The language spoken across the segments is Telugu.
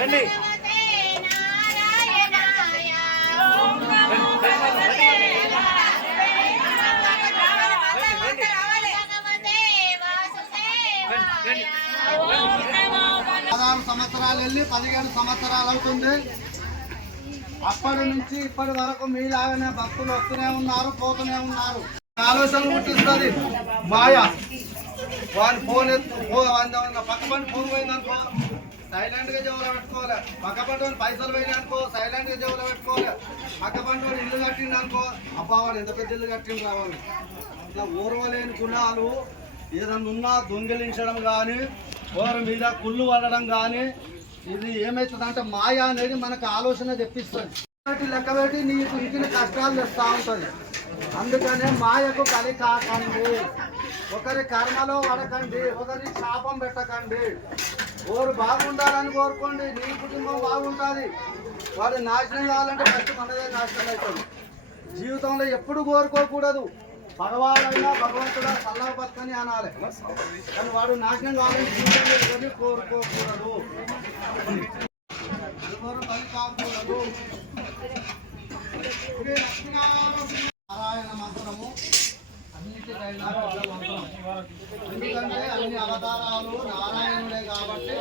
రండి సంవత్సరాలు వెళ్ళి 17 సంవత్సరాలు అవుతుంది. అప్పటి నుంచి ఇప్పటి వరకు మీలాగానే భక్తులు వస్తూనే ఉన్నారు, పోతూనే ఉన్నారు. ఆలోచన పుట్టిస్తుంది మాయ. వాడి ఫోన్ పక్కపండి ఫోన్ పోయిందనుకో సైలెంట్ గా జేబులో పెట్టుకోవాలి. పక్కపంటి పైసలు పోయినాయనుకో సైలెంట్ గా జేబులో పెట్టుకోవాలి. పక్కపంటి ఇల్లు కట్టిండు అనుకో అబ్బా వాడు ఎంత పెద్ద ఇల్లు కట్టిండు రావాలి. ఇట్లా ఊర్వలేని గుణాలు ఏదన్నా ఉన్నా దొంగిలించడం కానీ ఓరి మీద కుళ్ళు పడడం కానీ ఇది ఏమవుతుందంటే మాయ అనేది మనకు ఆలోచన తెప్పిస్తుంది. లెక్క పెట్టి నీకు ఇంటిన కష్టాలు తెస్తూ ఉంటుంది. అందుకనే మాయకు బలి కాకండి, ఒకరి కర్మలో పడకండి, ఒకరి శాపం పెట్టకండి. ఓరు బాగుండాలని కోరుకోండి, నీ కుటుంబం బాగుంటుంది. వాడు నాశనం కావాలంటే ఫస్ట్ మనదే నాశనం అవుతుంది. జీవితంలో ఎప్పుడు కోరుకోకూడదు. భగవాడైనా భగవంతుడా సల్లా బతుకని అనాలి, కానీ వాడు నాశనం కావాలని జీవితంలో కోరుకోకూడదు. బలి కాకూడదు. నారాయణ మంత్రము అన్నిటికైనా మంత్రం. ఎందుకంటే అన్ని అవతారాలు నారాయణుడే కాబట్టి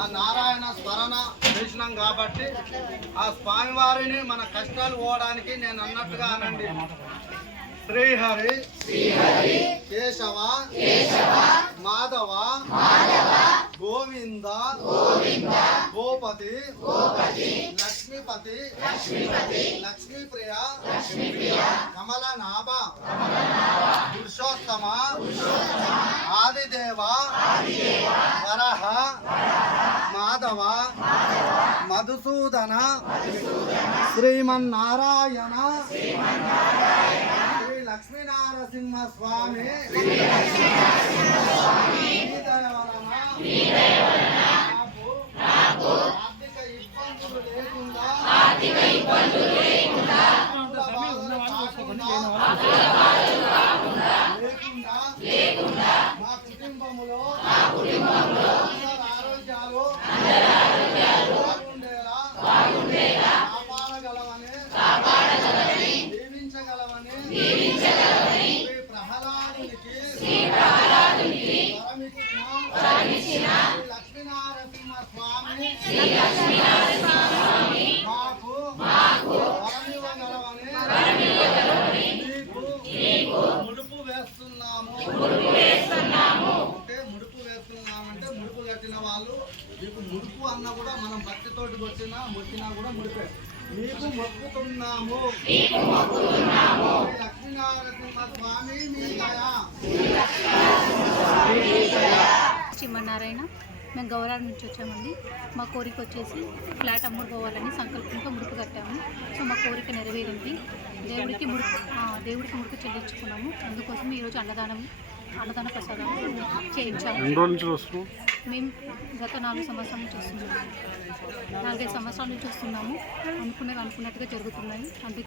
ఆ నారాయణ స్మరణ చేసినాం కాబట్టి ఆ స్వామివారిని మన కష్టాలు పోవడానికి నేను అన్నట్టుగా అనండి. శ్రీహరి కేశవ మాధవ గోవింద గోపతి లక్ష్మీపతి లక్ష్మీప్రియ కమలనాభ పురుషోత్తమ ఆదిదేవ వరహ మాధవ మధుసూదన శ్రీమన్నారాయణ లక్ష్మీనారసింహ స్వామి ఆర్థిక ఇబ్బందులు లేకుండా మా కుటుంబములో ఆరోగ్యాలు బాగుండేలా కాపాడగలవని దీవించగలవని ప్రహ్లాదునికి వరమిచ్చిన లక్ష్మీనారసింహ స్వామి మాకు వరమివ్వగలవని మీకు ముడుపు వేస్తున్నాము. అంటే ముడుపు వేస్తున్నామంటే ముడుపు కట్టిన వాళ్ళు మీకు ముడుపు అన్న కూడా మనం భక్తితోటి మొక్కినా కూడా ముడిపే. మీకు మొక్కుతున్నాము లక్ష్మీనారసింహ స్వామి మీ చిమ్మనారాయణ. మేము గౌరవం నుంచి వచ్చామండి. మా కోరిక వచ్చేసి ఫ్లాట్ అమ్ముడు పోవాలని సంకల్పంతో ముడుపు కట్టాము. సో మా కోరిక నెరవేరింది. దేవుడికి ముడుపు చెల్లించుకున్నాము. అందుకోసం ఈరోజు అన్నదాన ప్రసాదం చేయించాము. మేము గత 4 సంవత్సరాల నుంచి వస్తున్నాము. 4-5 సంవత్సరాల నుంచి వస్తున్నాము. అనుకున్నట్టుగా జరుగుతున్నాయి. అందుకే